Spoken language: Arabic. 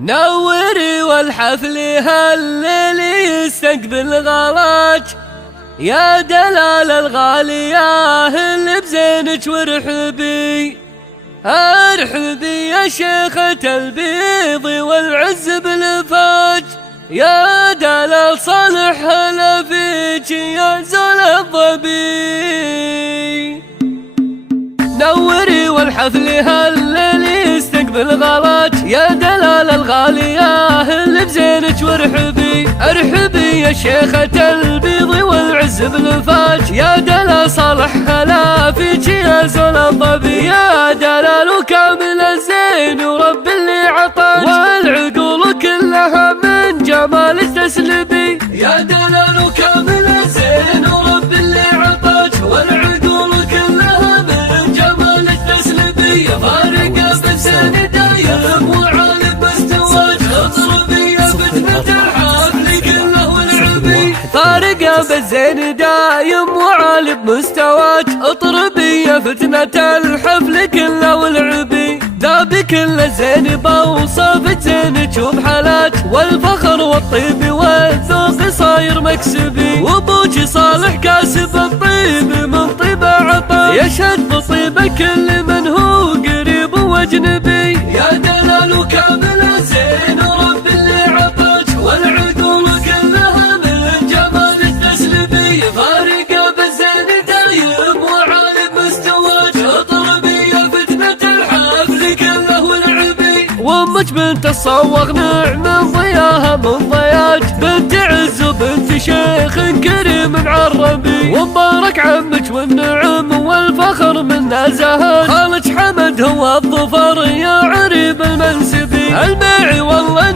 نوري والحفل هالليل يستقبل غلاك، يا دلال الغالية اللي بزينك وارحبي. ارحبي يا شيخة البيض والعز بالفاج، يا دلال صالح هلا فيك يا زول الظبي. نوري والحفل هالليل يستقبل غلاك، يا دلال الغالية اللي بزينك وارحبي. ارحبي يا شيخة البيض والعز بالفاج، يا دلال صالح هلا فيك يا زول الظبي. يا دلال وكامل الزين ورب اللي عطاك، والعقول كلها من جمالك تسلبي. يا دلال وكامل الزين ورب اللي عطاك، والعقول كلها من جمالك تسلبي. فارقة بالزين دايم وعالي مستواك، اضربي يا فتنة الحفل كله والعبي. فارقة بالزين دايم وعالي بمستواك، اطربي يا فتنة الحفل كله والعبي. ذا بكل الزين بوصفك زينك وبحالات، والفخر والطيب والذوق صاير مكسبي. وابوك صالح كاسب الطيب من طيب عطا، يشهد بطيبه كل من هو قريب واجنبي. يا دلال وكامل الزين ورب اللي عطاك، والعقول كلها من جمالك تسلبي. فارقة بالزين دايم وعالي مستواك، اطربي يا فتنة الحفل كله والعبي. وامك بنت الصوغ نعم ضياها من ضياك، بنت عز وبنت شيخ كريم عربي. ومبارك عمك والنعم والفخر من زهد، خالك حمد هو الظفر يا عريب المنسبي. المعي والله